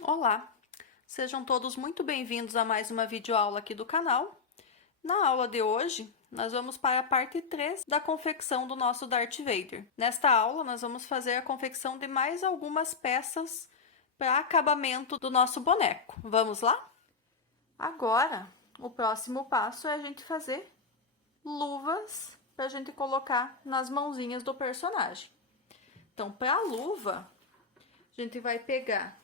Olá, sejam todos muito bem-vindos a mais uma videoaula aqui do canal. Na aula de hoje, nós vamos para a parte 3 da confecção do nosso Darth Vader. Nesta aula, nós vamos fazer a confecção de mais algumas peças para acabamento do nosso boneco. Vamos lá? Agora, o próximo passo é a gente fazer luvas para a gente colocar nas mãozinhas do personagem. Então, para a luva, a gente vai pegar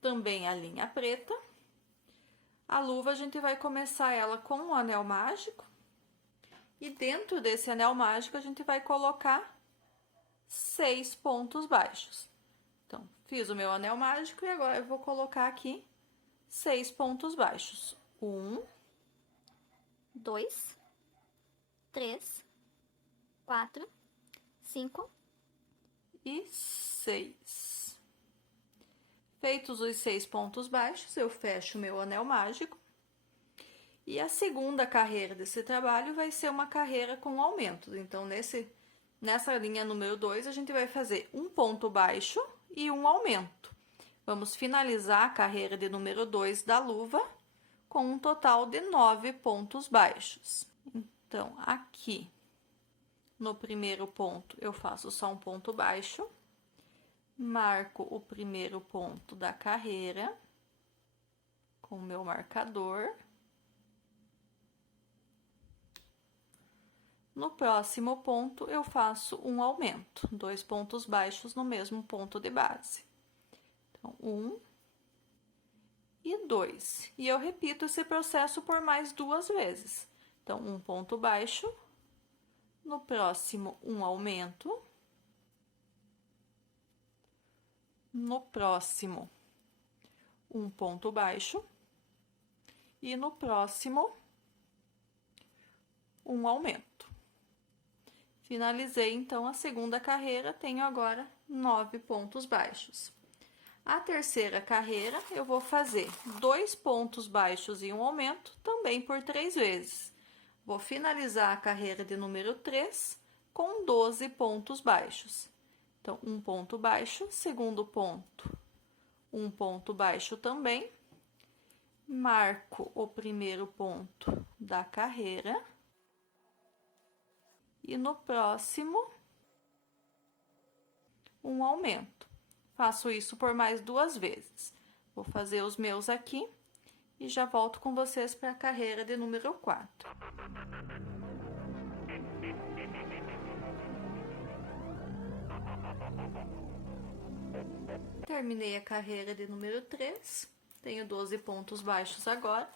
também a linha preta. A luva a gente vai começar ela com um anel mágico. E dentro desse anel mágico a gente vai colocar 6 pontos baixos. Então, fiz o meu anel mágico e agora eu vou colocar aqui 6 pontos baixos. 1, 2, 3, 4, 5 e 6. Feitos os 6 pontos baixos, eu fecho o meu anel mágico. E a segunda carreira desse trabalho vai ser uma carreira com aumento. Então, nessa linha número 2, a gente vai fazer um ponto baixo e um aumento. Vamos finalizar a carreira de número 2 da luva com um total de 9 pontos baixos. Então, aqui no primeiro ponto, eu faço só um ponto baixo. Marco o primeiro ponto da carreira com o meu marcador. No próximo ponto, eu faço um aumento, 2 pontos baixos no mesmo ponto de base. Então, 1 e 2. E eu repito esse processo por mais 2 vezes. Então, um ponto baixo, no próximo, um aumento. No próximo, um ponto baixo. E no próximo, um aumento. Finalizei, então, a segunda carreira, tenho agora 9 pontos baixos. A terceira carreira, eu vou fazer 2 pontos baixos e um aumento, também por 3 vezes. Vou finalizar a carreira de número 3 com 12 pontos baixos. Então, um ponto baixo, segundo ponto, um ponto baixo também. Marco o primeiro ponto da carreira. E no próximo, um aumento. Faço isso por mais 2 vezes. Vou fazer os meus aqui e já volto com vocês para a carreira de número 4. Terminei a carreira de número 3, tenho 12 pontos baixos agora.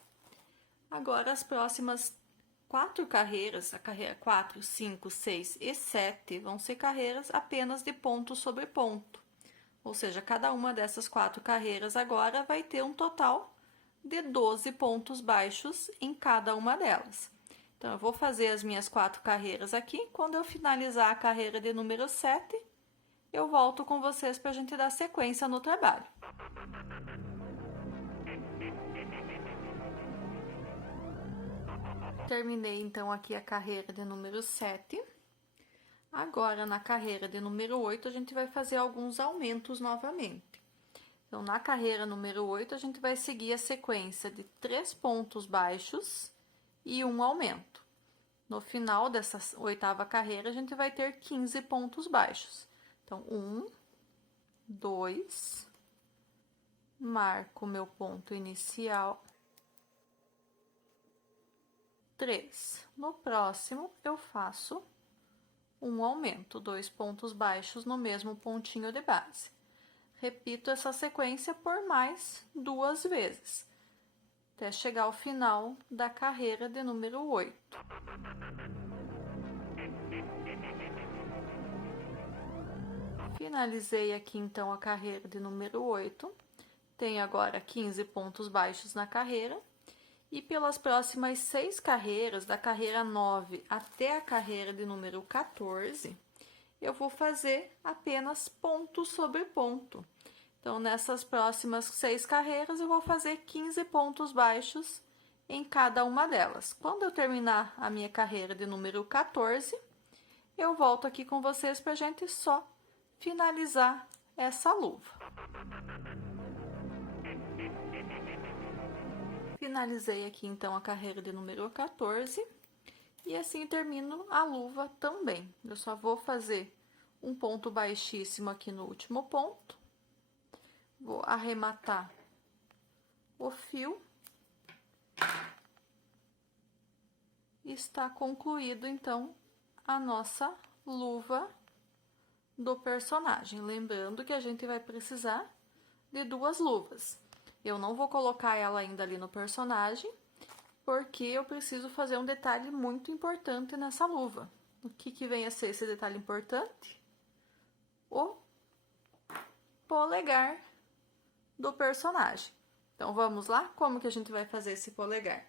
Agora, as próximas 4 carreiras, a carreira 4, 5, 6 e 7, vão ser carreiras apenas de ponto sobre ponto. Ou seja, cada uma dessas 4 carreiras agora vai ter um total de 12 pontos baixos em cada uma delas. Então, eu vou fazer as minhas 4 carreiras aqui. Quando eu finalizar a carreira de número 7, eu volto com vocês para a gente dar sequência no trabalho. Terminei, então, aqui a carreira de número 7. Agora, na carreira de número 8, a gente vai fazer alguns aumentos novamente. Então, na carreira número 8, a gente vai seguir a sequência de 3 pontos baixos e um aumento. No final dessa 8ª carreira, a gente vai ter 15 pontos baixos. Então, 1, 2, marco o meu ponto inicial. 3. No próximo, eu faço um aumento, 2 pontos baixos no mesmo pontinho de base. Repito essa sequência por mais 2 vezes, até chegar ao final da carreira de número 8. Finalizei aqui, então, a carreira de número 8. Tenho agora 15 pontos baixos na carreira. E pelas próximas 6 carreiras, da carreira 9 até a carreira de número 14, eu vou fazer apenas ponto sobre ponto. Então, nessas próximas 6 carreiras, eu vou fazer 15 pontos baixos em cada uma delas. Quando eu terminar a minha carreira de número 14, eu volto aqui com vocês para a gente só finalizar essa luva. finalizei aqui então a carreira de número 14 e assim termino a luva também. Eu só vou fazer um ponto baixíssimo aqui no último ponto, vou arrematar o fio e está concluído então a nossa luva do personagem. Lembrando que a gente vai precisar de 2 luvas. Eu não vou colocar ela ainda ali no personagem, porque eu preciso fazer um detalhe muito importante nessa luva. O que vem a ser esse detalhe importante? O polegar do personagem. Então, vamos lá? Como que a gente vai fazer esse polegar?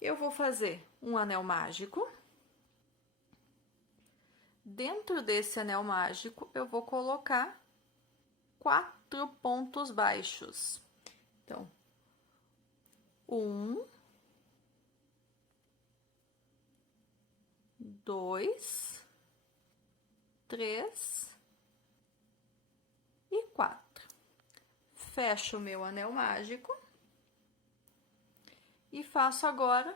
Eu vou fazer um anel mágico. Dentro desse anel mágico, eu vou colocar 4 pontos baixos. Então, 1, 2, 3 e 4. Fecho o meu anel mágico e faço agora,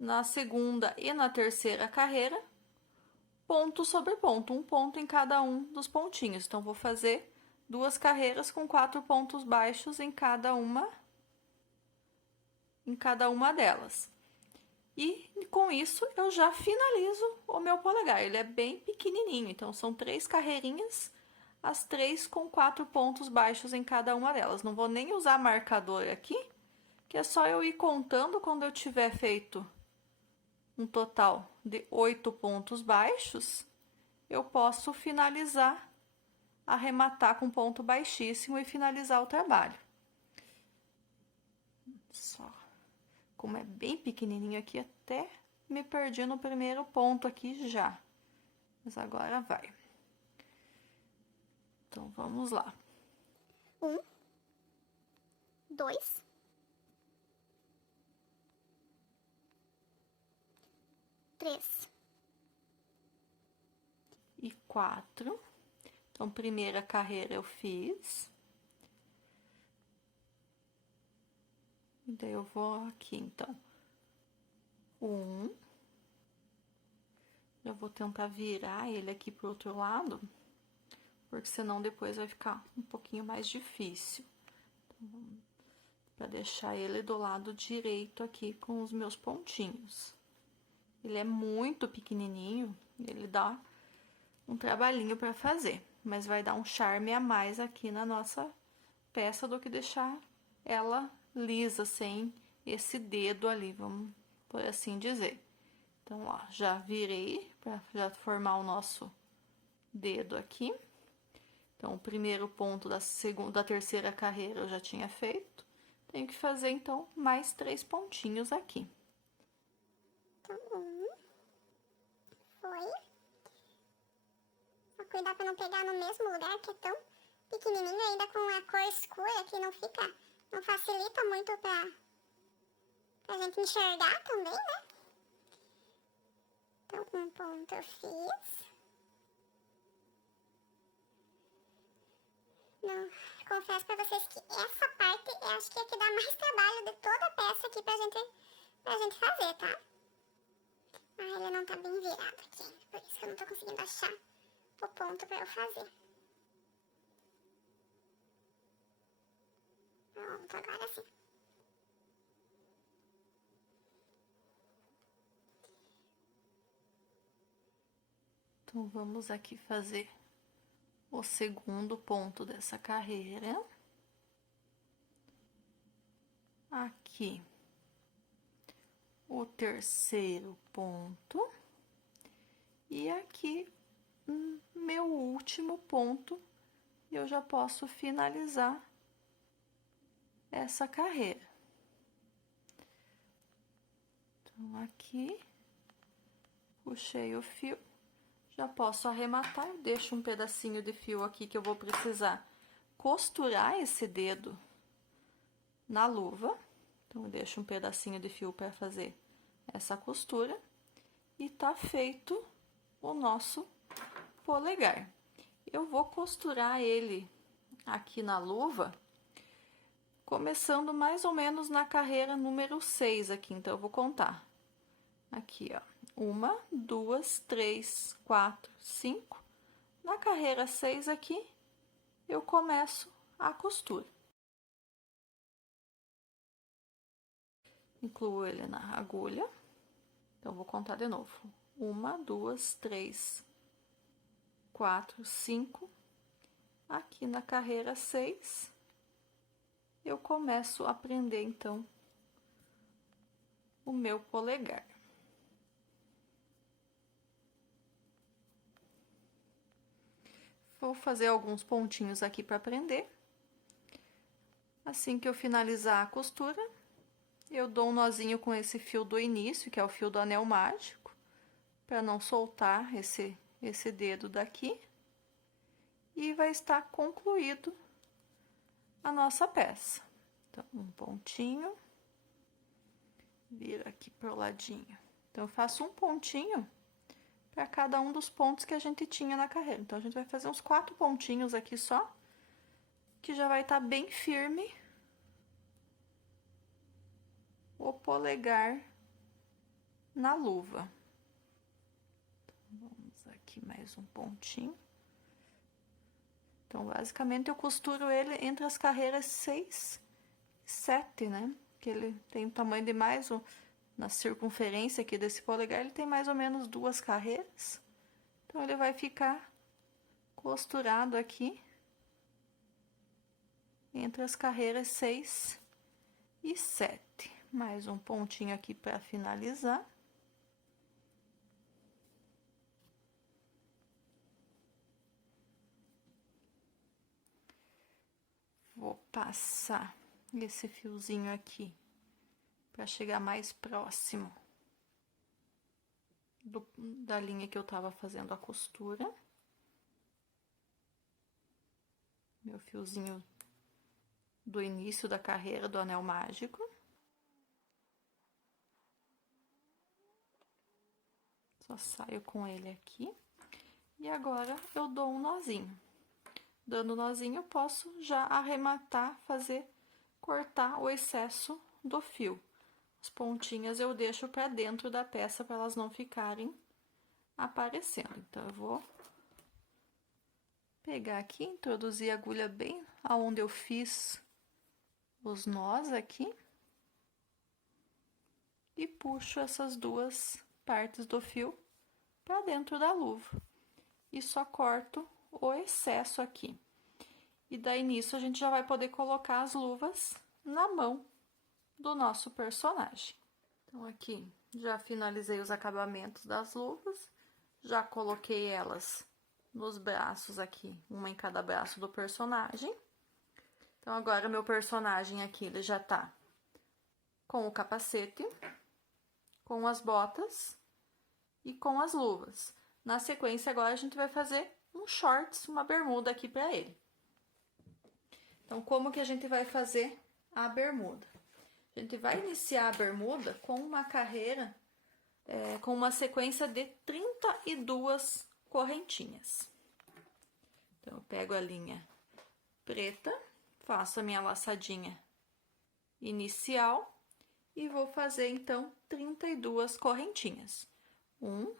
na segunda e na terceira carreira, ponto sobre ponto, um ponto em cada um dos pontinhos. Então, vou fazer 2 carreiras com 4 pontos baixos em cada uma delas. E com isso eu já finalizo o meu polegar. Ele é bem pequenininho, então são 3 carreirinhas, as 3 com 4 pontos baixos em cada uma delas. Não vou nem usar marcador aqui, que é só eu ir contando quando eu tiver feito um total de 8 pontos baixos, eu posso finalizar, arrematar com ponto baixíssimo e finalizar o trabalho. Só, como é bem pequenininho aqui, até me perdi no primeiro ponto aqui já, mas agora vai. Então, vamos lá. 1, 2, 3 e 4. Então, primeira carreira eu fiz. E daí eu vou aqui, então. 1. Já vou tentar virar ele aqui pro outro lado, porque senão depois vai ficar um pouquinho mais difícil. Então, para deixar ele do lado direito aqui com os meus pontinhos. Ele é muito pequenininho, ele dá um trabalhinho para fazer, mas vai dar um charme a mais aqui na nossa peça do que deixar ela lisa, sem esse dedo ali, vamos por assim dizer. Então, ó, já virei para já formar o nosso dedo aqui. Então, o primeiro ponto da terceira carreira eu já tinha feito. Tenho que fazer, então, mais 3 pontinhos aqui. Então, 1 foi. Só cuidar pra não pegar no mesmo lugar, que é tão pequenininho, ainda com a cor escura, que não fica, não facilita muito pra gente enxergar também, né? Então, um ponto eu fiz. Não, confesso pra vocês que essa parte eu acho que é que dá mais trabalho de toda a peça aqui pra gente fazer, tá? Ah, ele não tá bem virado aqui, por isso que eu não tô conseguindo achar o ponto pra eu fazer. Pronto, agora sim. Então, vamos aqui fazer o segundo ponto dessa carreira. Aqui, o terceiro ponto. E aqui, meu último ponto, eu já posso finalizar essa carreira. Então, aqui, puxei o fio. Já posso arrematar, eu deixo um pedacinho de fio aqui que eu vou precisar costurar esse dedo na luva. Então, eu deixo um pedacinho de fio para fazer essa costura. E tá feito o nosso polegar. Eu vou costurar ele aqui na luva começando mais ou menos na carreira número 6 aqui, então eu vou contar. Aqui, ó, 1, 2, 3, 4, 5. Na carreira 6 aqui, eu começo a costura. Incluo ele na agulha. Então, vou contar de novo. 1, 2, 3, 4, 5. Aqui na carreira 6, eu começo a prender, então, o meu polegar. Vou fazer alguns pontinhos aqui para prender. Assim que eu finalizar a costura, eu dou um nozinho com esse fio do início, que é o fio do anel mágico, para não soltar esse dedo daqui. E vai estar concluído a nossa peça. Então, um pontinho, vira aqui pro ladinho. Então, eu faço um pontinho para cada um dos pontos que a gente tinha na carreira. Então, a gente vai fazer uns 4 pontinhos aqui só, que já vai estar bem firme o polegar na luva. Então, vamos aqui mais um pontinho. Então, basicamente, eu costuro ele entre as carreiras 6 e 7, né? Que ele tem o tamanho de mais... Na circunferência aqui desse polegar, ele tem mais ou menos 2 carreiras. Então, ele vai ficar costurado aqui entre as carreiras 6 e 7. Mais um pontinho aqui para finalizar. Vou passar esse fiozinho aqui para chegar mais próximo da linha que eu tava fazendo a costura. Meu fiozinho do início da carreira do anel mágico. Só saio com ele aqui. E agora, eu dou um nozinho. Dando nozinho, eu posso já arrematar, cortar o excesso do fio. As pontinhas eu deixo para dentro da peça para elas não ficarem aparecendo. Então, eu vou pegar aqui, introduzir a agulha bem aonde eu fiz os nós aqui. E puxo essas 2 partes do fio para dentro da luva. E só corto o excesso aqui. E daí, nisso, a gente já vai poder colocar as luvas na mão do nosso personagem. Então, aqui, já finalizei os acabamentos das luvas. Já coloquei elas nos braços aqui, uma em cada braço do personagem. Então, agora, meu personagem aqui, ele já tá com o capacete, com as botas e com as luvas. Na sequência, agora, a gente vai fazer um shorts, uma bermuda aqui pra ele. Então, como que a gente vai fazer a bermuda? A gente vai iniciar a bermuda com uma carreira, com uma sequência de 32 correntinhas. Então, eu pego a linha preta, faço a minha laçadinha inicial e vou fazer, então, 32 correntinhas. 1,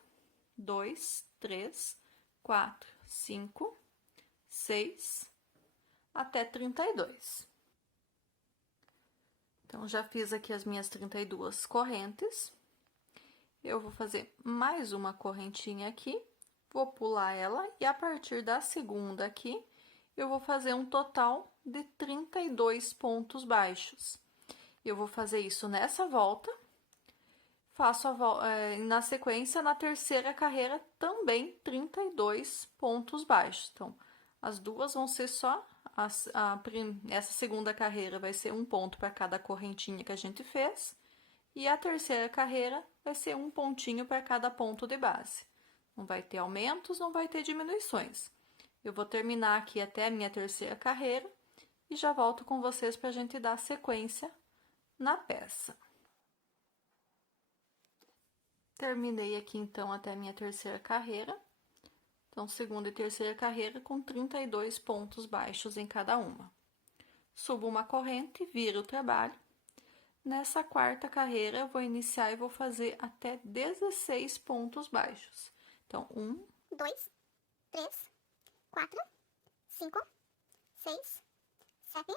2, 3, 4, 5, 6, até 32. Então, já fiz aqui as minhas 32 correntes. Eu vou fazer mais uma correntinha aqui, vou pular ela e a partir da segunda aqui, eu vou fazer um total de 32 pontos baixos. Eu vou fazer isso nessa volta, faço na sequência, na terceira carreira, também 32 pontos baixos. Então, as duas vão ser só, essa segunda carreira vai ser um ponto para cada correntinha que a gente fez, e a terceira carreira vai ser um pontinho para cada ponto de base. Não vai ter aumentos, não vai ter diminuições. Eu vou terminar aqui até a minha terceira carreira e já volto com vocês para a gente dar sequência na peça. Terminei aqui, então, até a minha terceira carreira. Então, segunda e terceira carreira com 32 pontos baixos em cada uma. subo uma corrente, viro o trabalho. Nessa quarta carreira, eu vou iniciar e vou fazer até 16 pontos baixos. Então, 1, 2, 3, 4, 5, 6, 7,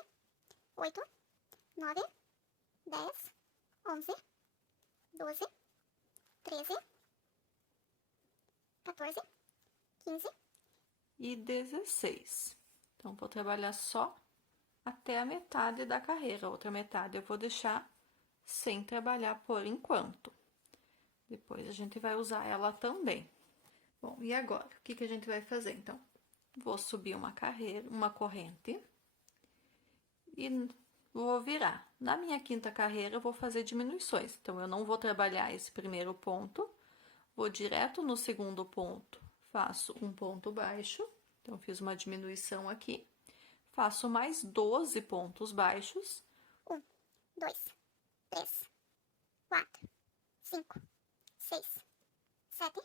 8, 9, 10, 11, 12, 13, 14, 15 e 16. Então, vou trabalhar só até a metade da carreira. A outra metade eu vou deixar sem trabalhar por enquanto. Depois a gente vai usar ela também. Bom, e agora? O que a gente vai fazer, então? Vou subir uma corrente e vou virar. Na minha quinta carreira, eu vou fazer diminuições. Então, eu não vou trabalhar esse primeiro ponto, vou direto no segundo ponto, faço um ponto baixo. Então, fiz uma diminuição aqui. Faço mais 12 pontos baixos. 1, 2, 3, 4, 5, 6, 7,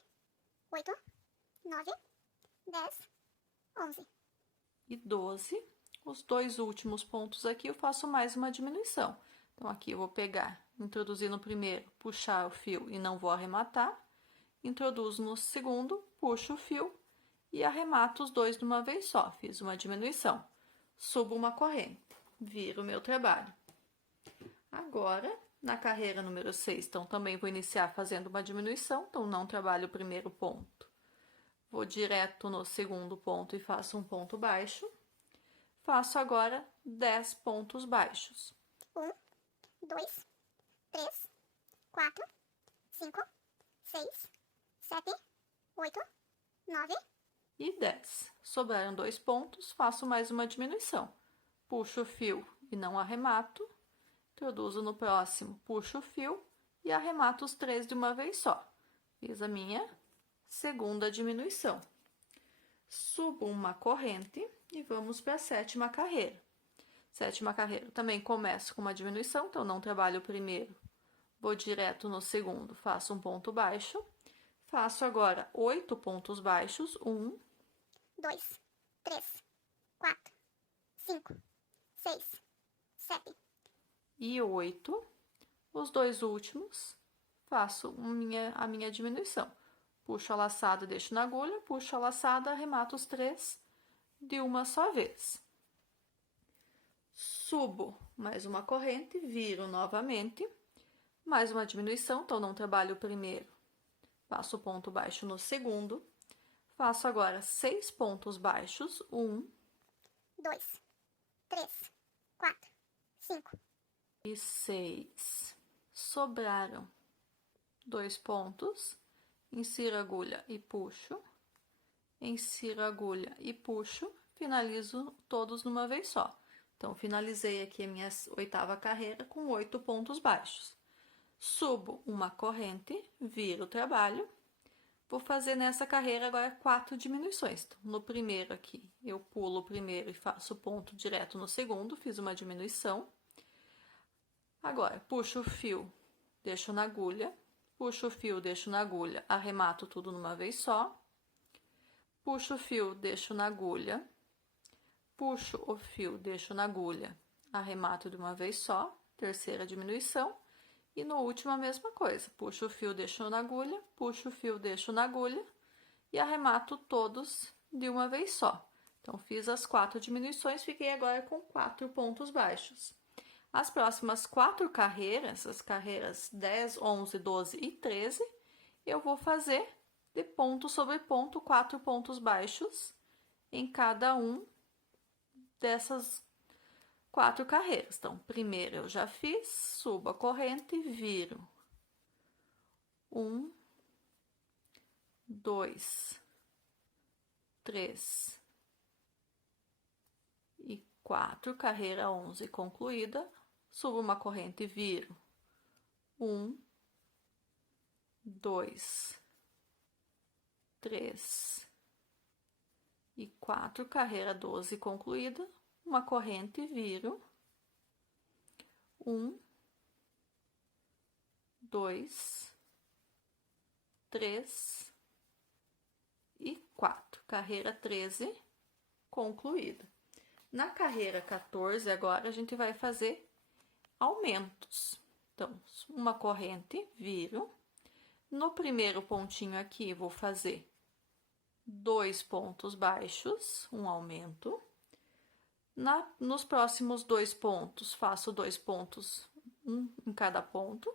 8, 9, 10, 11. E 12. Os dois últimos pontos aqui eu faço mais uma diminuição. Então, aqui eu vou pegar, introduzir no primeiro, puxar o fio e não vou arrematar. Introduzo no segundo, puxo o fio e arremato os dois de uma vez só. Fiz uma diminuição. Subo uma corrente, viro o meu trabalho. Agora, na carreira número 6, então também vou iniciar fazendo uma diminuição, então não trabalho o primeiro ponto. Vou direto no segundo ponto e faço um ponto baixo. Faço agora 10 pontos baixos. 1, 2, 3, 4, 5, 6, 7, 8, 9 e 10. Sobraram 2 pontos, faço mais uma diminuição. Puxo o fio e não arremato. Introduzo no próximo, puxo o fio e arremato os 3 de uma vez só. Fiz a minha segunda diminuição. Subo uma corrente e vamos para a sétima carreira. Sétima carreira, também começo com uma diminuição, então não trabalho o primeiro. Vou direto no segundo, faço um ponto baixo. Faço agora 8 pontos baixos. 1, 2, 3, 4, 5, 6, 7 e 8. Os dois últimos, faço a minha diminuição. Puxo a laçada, deixo na agulha, puxo a laçada, arremato os 3 de uma só vez. Subo mais uma corrente, viro novamente, mais uma diminuição, então não trabalho o primeiro. Faço ponto baixo no segundo. Faço agora 6 pontos baixos. 1, 2, 3, 4, 5 e 6. Sobraram 2 pontos. Insiro a agulha e puxo. Insiro a agulha e puxo. Finalizo todos numa vez só. Então, finalizei aqui a minha 8ª carreira com 8 pontos baixos. Subo uma corrente, viro o trabalho. Vou fazer nessa carreira agora 4 diminuições. Então, no primeiro aqui, eu pulo o primeiro e faço ponto direto no segundo, fiz uma diminuição. Agora, puxo o fio, deixo na agulha. Puxo o fio, deixo na agulha, arremato tudo numa vez só. Puxo o fio, deixo na agulha. Puxo o fio, deixo na agulha, arremato de uma vez só. Terceira diminuição. E no último a mesma coisa, puxo o fio, deixo na agulha, puxo o fio, deixo na agulha e arremato todos de uma vez só. Então, fiz as 4 diminuições, fiquei agora com 4 pontos baixos. As próximas 4 carreiras, as carreiras 10, 11, 12 e 13, eu vou fazer de ponto sobre ponto 4 pontos baixos em cada um dessas 4 carreiras. Então, primeiro eu já fiz, subo a corrente e viro. 1, 2, 3 e 4, carreira 11 concluída. Subo uma corrente e viro. 1, 2, 3 e 4, carreira 12 concluída. Uma corrente e viro. 1, 2, 3 e 4. Carreira 13 concluída. Na carreira 14, agora, a gente vai fazer aumentos. Então, uma corrente, viro. No primeiro pontinho aqui, vou fazer 2 pontos baixos, um aumento. Nos próximos 2 pontos, faço 2 pontos, um em cada ponto.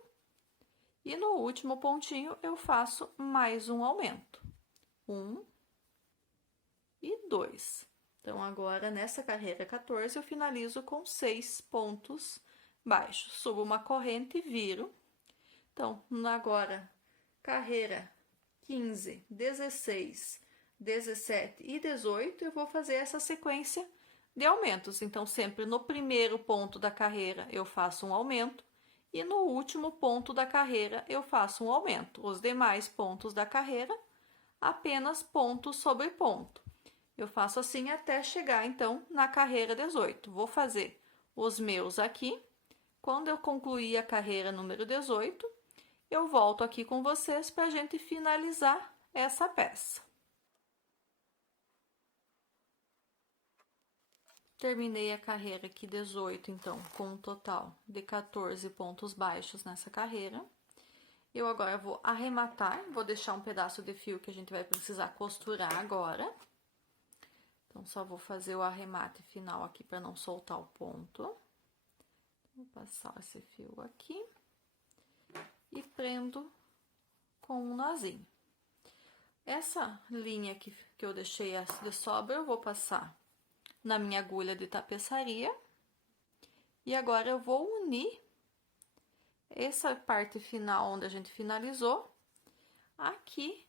E no último pontinho, eu faço mais um aumento. 1 e 2. Então, agora, nessa carreira 14, eu finalizo com 6 pontos baixos. Subo uma corrente e viro. Então, agora, carreira 15, 16, 17 e 18, eu vou fazer essa sequência de aumentos. Então, sempre no primeiro ponto da carreira eu faço um aumento e no último ponto da carreira eu faço um aumento. Os demais pontos da carreira, apenas ponto sobre ponto. Eu faço assim até chegar, então, na carreira 18. Vou fazer os meus aqui. Quando eu concluir a carreira número 18, eu volto aqui com vocês para a gente finalizar essa peça. Terminei a carreira aqui 18, então, com um total de 14 pontos baixos nessa carreira. Eu agora vou arrematar, vou deixar um pedaço de fio que a gente vai precisar costurar agora. Então, só vou fazer o arremate final aqui para não soltar o ponto. Vou passar esse fio aqui e prendo com um nozinho. Essa linha que eu deixei de sobra, eu vou passar na minha agulha de tapeçaria. E agora eu vou unir essa parte final onde a gente finalizou aqui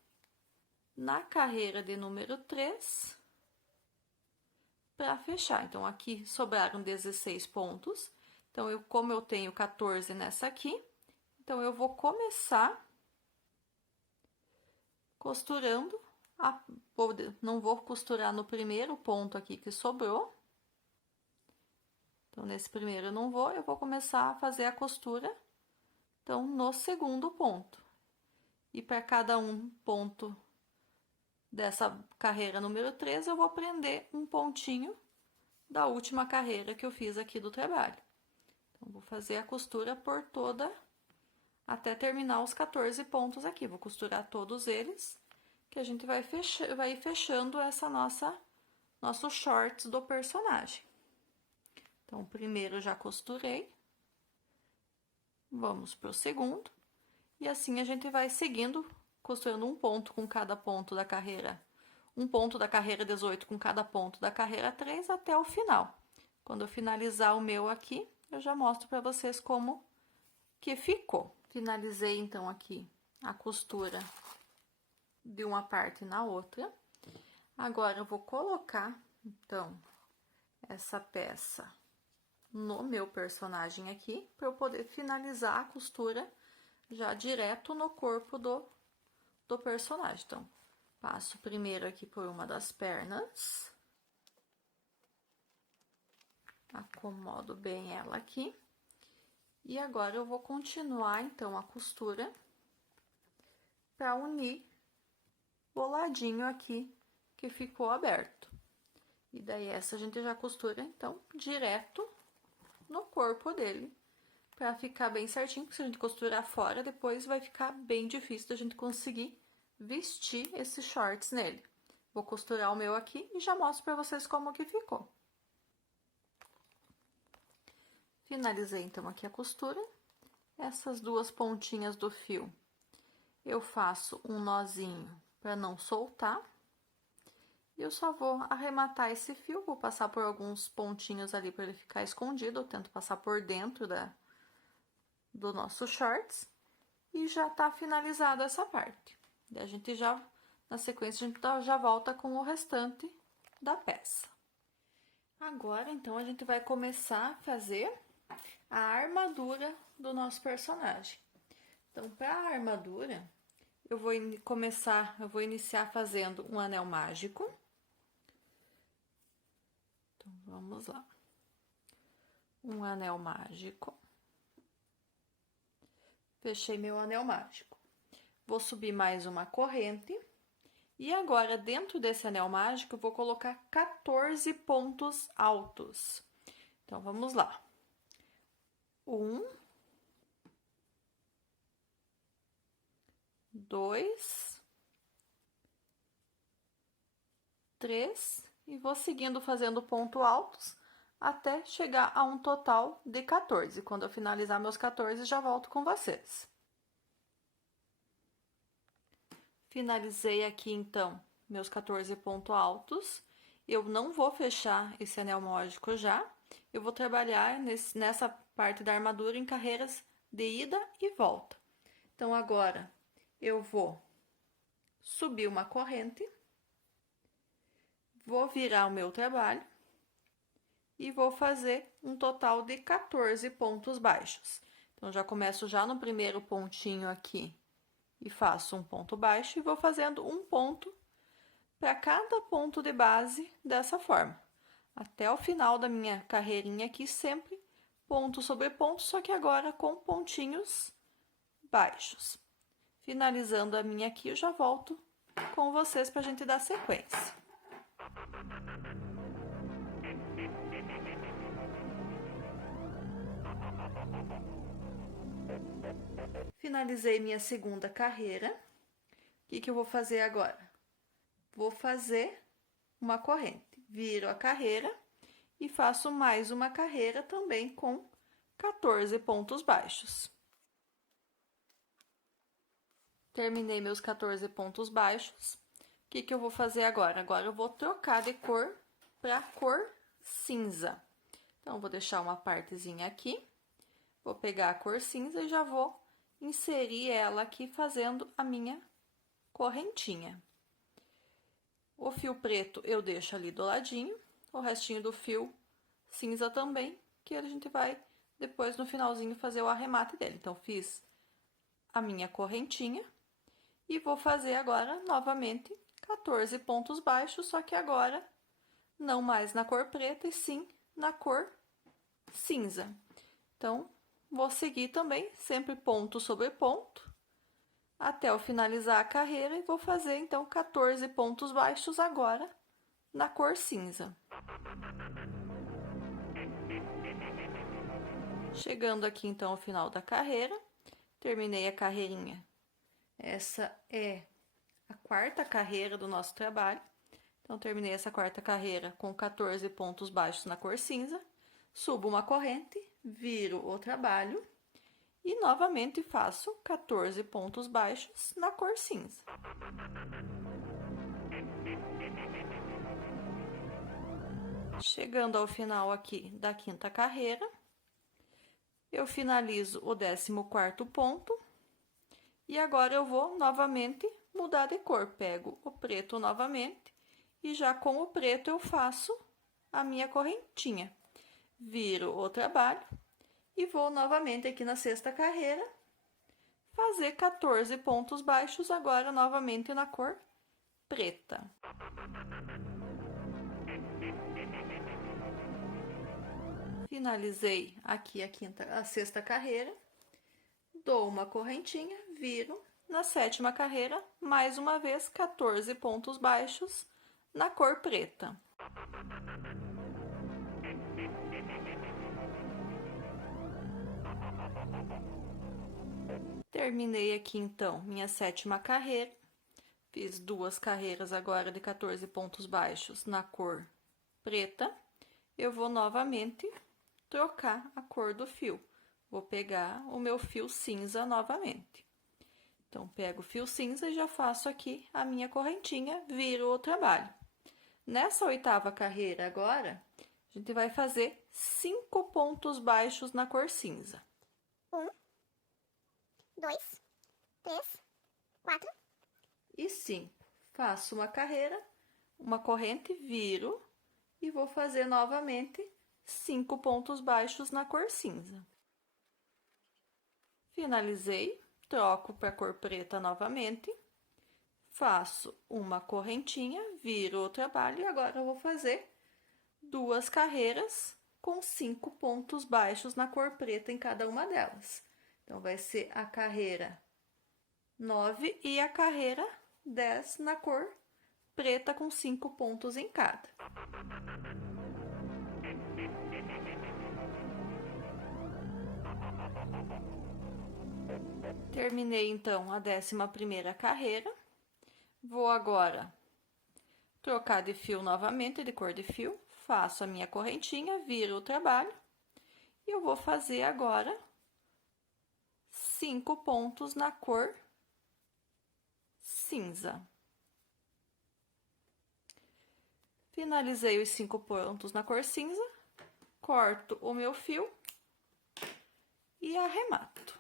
na carreira de número 3 para fechar. Então, aqui sobraram 16 pontos. Então, como eu tenho 14 nessa aqui, então eu vou começar costurando, não vou costurar no primeiro ponto aqui que sobrou. Então, nesse primeiro eu não vou, eu vou começar a fazer a costura, então, no segundo ponto. E para cada um ponto dessa carreira número 3, eu vou prender um pontinho da última carreira que eu fiz aqui do trabalho. Então, vou fazer a costura por toda, até terminar os 14 pontos aqui. Vou costurar todos eles, que a gente vai ir fechando essa nosso shorts do personagem. Então, o primeiro eu já costurei. Vamos pro segundo. E assim a gente vai seguindo, costurando um ponto com cada ponto da carreira. Um ponto da carreira 18 com cada ponto da carreira 3 até o final. Quando eu finalizar o meu aqui, eu já mostro para vocês como que ficou. Finalizei, então, aqui a costura de uma parte na outra. Agora, eu vou colocar, então, essa peça no meu personagem aqui, para eu poder finalizar a costura já direto no corpo do personagem. Então, passo primeiro aqui por uma das pernas. Acomodo bem ela aqui. E agora eu vou continuar, então, a costura para unir o ladinho aqui que ficou aberto. E daí, essa a gente já costura, então, direto no corpo dele, para ficar bem certinho, porque se a gente costurar fora, depois vai ficar bem difícil da gente conseguir vestir esses shorts nele. Vou costurar o meu aqui e já mostro para vocês como que ficou. Finalizei, então, aqui a costura. Essas duas pontinhas do fio, eu faço um nozinho para não soltar. E eu só vou arrematar esse fio, vou passar por alguns pontinhos ali para ele ficar escondido. Eu tento passar por dentro do nosso shorts. E já tá finalizada essa parte. E a gente já, na sequência, a gente já volta com o restante da peça. Agora, então, a gente vai começar a fazer a armadura do nosso personagem. Então, para a armadura, eu vou iniciar fazendo um anel mágico. Então, vamos lá. Um anel mágico. Fechei meu anel mágico. Vou subir mais uma corrente E agora, dentro desse anel mágico, eu vou colocar 14 pontos altos. Então, vamos lá. 1, 2, 3, e vou seguindo fazendo pontos altos até chegar a um total de 14. Quando eu finalizar meus 14, já volto com vocês. Finalizei aqui, então, meus 14 pontos altos. Eu não vou fechar esse anel mágico já. Eu vou trabalhar nessa parte da armadura em carreiras de ida e volta. Então, agora, eu vou subir uma corrente, vou virar o meu trabalho e vou fazer um total de 14 pontos baixos. Então, já começo já no primeiro pontinho aqui e faço um ponto baixo e vou fazendo um ponto para cada ponto de base dessa forma. Até o final da minha carreirinha aqui, sempre ponto sobre ponto, só que agora com pontinhos baixos. Finalizando a minha aqui, eu já volto com vocês para a gente dar sequência. Finalizei minha segunda carreira. O que eu vou fazer agora? Vou fazer uma corrente. Viro a carreira e faço mais uma carreira também com 14 pontos baixos. Terminei meus 14 pontos baixos. O que eu vou fazer agora? Agora eu vou trocar de cor para cor cinza. Então, vou deixar uma partezinha aqui. Vou pegar a cor cinza e já vou inserir ela aqui fazendo a minha correntinha. O fio preto eu deixo ali do ladinho, o restinho do fio cinza também, que a gente vai depois no finalzinho fazer o arremate dele. Então, fiz a minha correntinha e vou fazer agora novamente 14 pontos baixos, só que agora não mais na cor preta e sim na cor cinza. Então, vou seguir também sempre ponto sobre ponto até eu finalizar a carreira e vou fazer então 14 pontos baixos agora na cor cinza. Chegando aqui então ao final da carreira, terminei a carreirinha. Essa é a quarta carreira do nosso trabalho. Então, terminei essa quarta carreira com 14 pontos baixos na cor cinza. Subo uma corrente, viro o trabalho e novamente faço 14 pontos baixos na cor cinza. Chegando ao final aqui da quinta carreira, eu finalizo o 14º ponto e agora eu vou novamente mudar de cor. Pego o preto novamente e já com o preto eu faço a minha correntinha. Viro o trabalho e vou novamente aqui na sexta carreira fazer 14 pontos baixos, agora novamente na cor preta. Finalizei aqui a sexta carreira, dou uma correntinha, viro, na sétima carreira, mais uma vez 14 pontos baixos na cor preta. Terminei aqui então minha sétima carreira, fiz duas carreiras agora de 14 pontos baixos na cor preta. Eu vou novamente trocar a cor do fio, vou pegar o meu fio cinza novamente. Então, pego o fio cinza e já faço aqui a minha correntinha, viro o trabalho. Nessa oitava carreira agora, a gente vai fazer 5 pontos baixos na cor cinza. 1, 2, 3, 4 e 5. Faço uma carreira, uma corrente, viro e vou fazer novamente 5 pontos baixos na cor cinza. Finalizei, troco para a cor preta novamente, faço uma correntinha, viro o trabalho e agora eu vou fazer duas carreiras com 5 pontos baixos na cor preta em cada uma delas. Então, vai ser a carreira 9 e a carreira 10 na cor preta com 5 pontos em cada. Terminei, então, a 11ª carreira. Vou agora trocar de fio novamente, de cor de fio. Faço a minha correntinha, viro o trabalho. E eu vou fazer agora 5 pontos na cor cinza. Finalizei os 5 pontos na cor cinza. Corto o meu fio e arremato.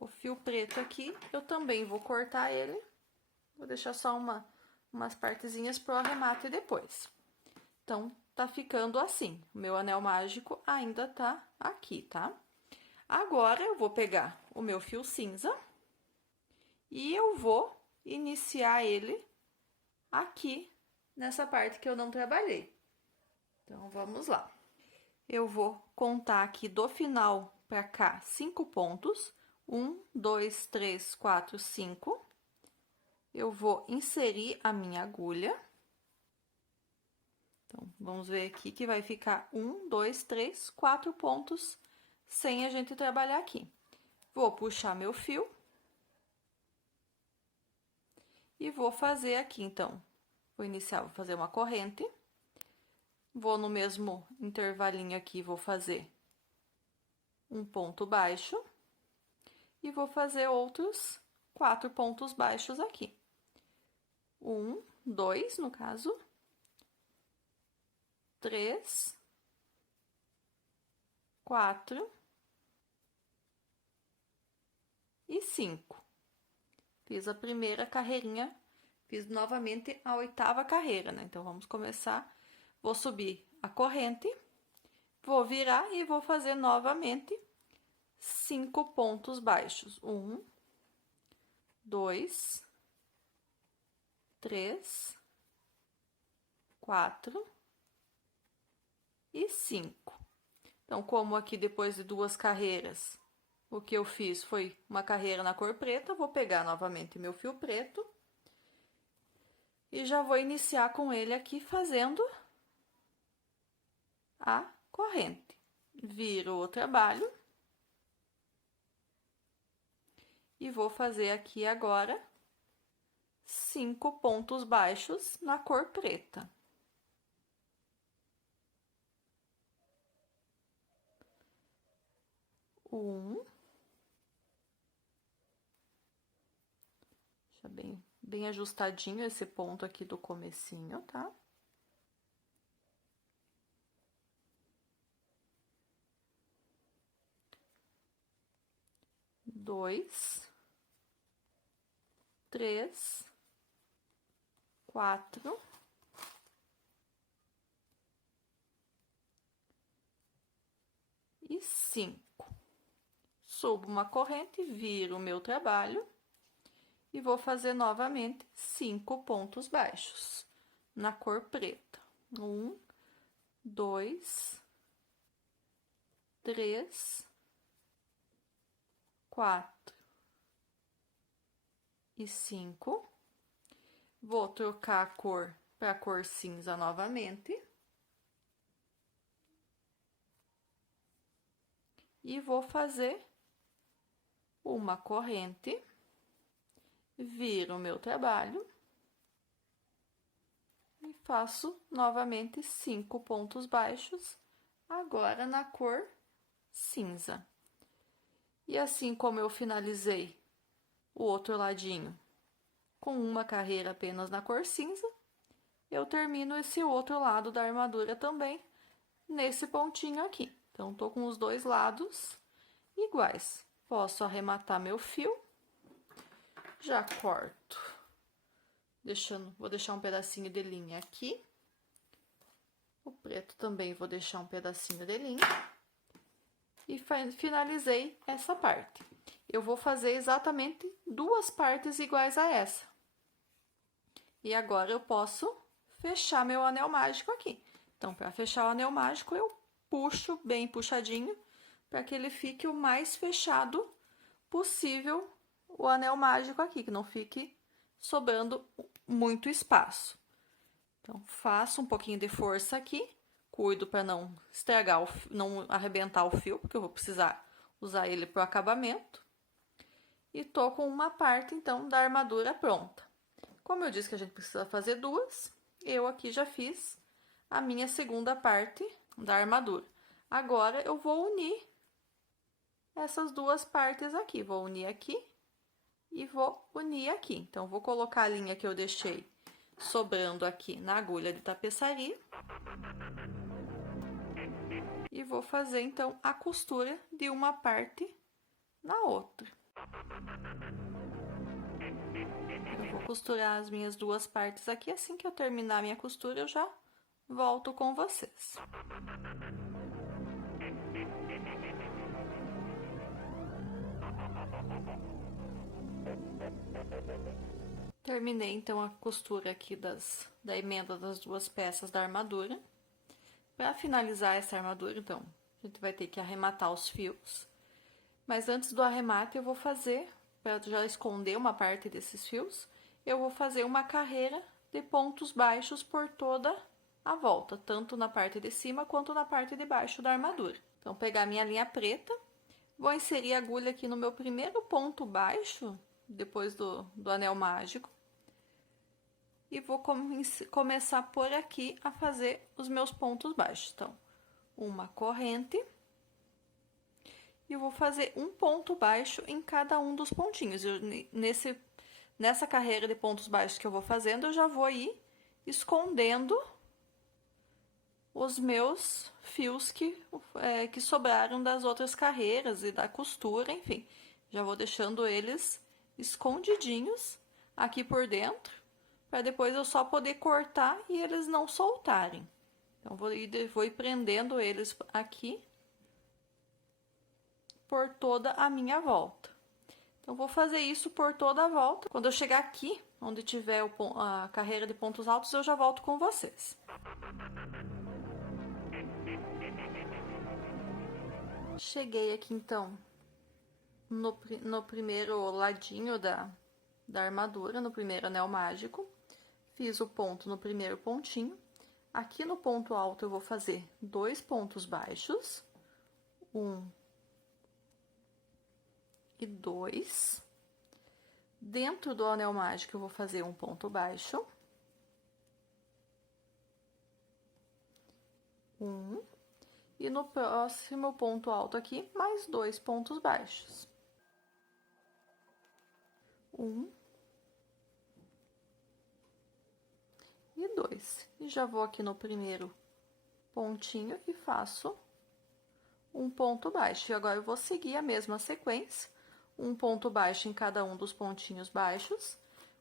O fio preto aqui, eu também vou cortar ele. Vou deixar só umas partezinhas pro arremate depois. Então, tá ficando assim. O meu anel mágico ainda tá aqui, tá? Agora, eu vou pegar o meu fio cinza e eu vou iniciar ele aqui, nessa parte que eu não trabalhei. Então, vamos lá. Eu vou contar aqui do final pra cá 5 pontos. 1, 2, 3, 4, 5. Eu vou inserir a minha agulha. Então, vamos ver aqui que vai ficar 1, 2, 3, 4 pontos sem a gente trabalhar aqui. Vou puxar meu fio. E vou fazer aqui, então. Vou iniciar, vou fazer uma corrente. Vou no mesmo intervalinho aqui, vou fazer um ponto baixo. E vou fazer outros 4 pontos baixos aqui. 1, 2, no caso. 3, 4 e 5. Fiz a primeira carreirinha, fiz novamente a 8ª carreira, né? Então, vamos começar. Vou subir a corrente, vou virar e vou fazer novamente 5 pontos baixos. 1, 2, 3, 4 e 5. Então, como aqui depois de 2 carreiras, o que eu fiz foi uma carreira na cor preta, vou pegar novamente meu fio preto e já vou iniciar com ele aqui fazendo a corrente. Viro o trabalho. E vou fazer aqui agora 5 pontos baixos na cor preta. Deixa bem ajustadinho esse ponto aqui do comecinho, tá? 2, 3, 4 e 5. Subo uma corrente, viro o meu trabalho e vou fazer novamente 5 pontos baixos na cor preta. 1, 2, 3, 4 e 5. Vou trocar a cor para a cor cinza novamente. E vou fazer uma corrente, viro o meu trabalho e faço novamente 5 pontos baixos, agora na cor cinza. E assim como eu finalizei o outro ladinho com uma carreira apenas na cor cinza, eu termino esse outro lado da armadura também nesse pontinho aqui. Então, tô com os 2 lados iguais. Posso arrematar meu fio, já corto, vou deixar um pedacinho de linha aqui. O preto também vou deixar um pedacinho de linha. E finalizei essa parte. Eu vou fazer exatamente 2 partes iguais a essa. E agora eu posso fechar meu anel mágico aqui. Então, para fechar o anel mágico, eu puxo bem puxadinho, para que ele fique o mais fechado possível o anel mágico aqui, que não fique sobrando muito espaço. Então, faço um pouquinho de força aqui, cuido para não estragar, não arrebentar o fio, porque eu vou precisar usar ele para o acabamento. E tô com uma parte, então, da armadura pronta. Como eu disse que a gente precisa fazer duas, eu aqui já fiz a minha segunda parte da armadura. Agora, eu vou unir essas duas partes aqui. Vou unir aqui e vou unir aqui. Então, vou colocar a linha que eu deixei sobrando aqui na agulha de tapeçaria. E vou fazer, então, a costura de uma parte na outra. Eu vou costurar as minhas duas partes aqui. Assim que eu terminar a minha costura, eu já volto com vocês. Terminei, então, a costura aqui da emenda das duas peças da armadura. Para finalizar essa armadura, então, a gente vai ter que arrematar os fios. Mas antes do arremate, eu vou fazer, para já esconder uma parte desses fios, eu vou fazer uma carreira de pontos baixos por toda a volta, tanto na parte de cima quanto na parte de baixo da armadura. Então, pegar minha linha preta, vou inserir a agulha aqui no meu primeiro ponto baixo, depois do anel mágico. E vou começar por aqui a fazer os meus pontos baixos. Então, uma corrente. E eu vou fazer um ponto baixo em cada um dos pontinhos. Nessa carreira de pontos baixos que eu vou fazendo, eu já vou ir escondendo os meus fios que sobraram das outras carreiras e da costura, enfim. Já vou deixando eles escondidinhos aqui por dentro, para depois eu só poder cortar e eles não soltarem. Então, vou ir prendendo eles aqui por toda a minha volta. Então, vou fazer isso por toda a volta. Quando eu chegar aqui, onde tiver a carreira de pontos altos, eu já volto com vocês. Cheguei aqui, então, no primeiro ladinho da armadura, no primeiro anel mágico. Fiz o ponto no primeiro pontinho. Aqui no ponto alto eu vou fazer 2 pontos baixos. 1 e 2. Dentro do anel mágico eu vou fazer um ponto baixo. 1. E no próximo ponto alto aqui, mais 2 pontos baixos. 1 e 2. E já vou aqui no primeiro pontinho e faço um ponto baixo. E agora eu vou seguir a mesma sequência, um ponto baixo em cada um dos pontinhos baixos.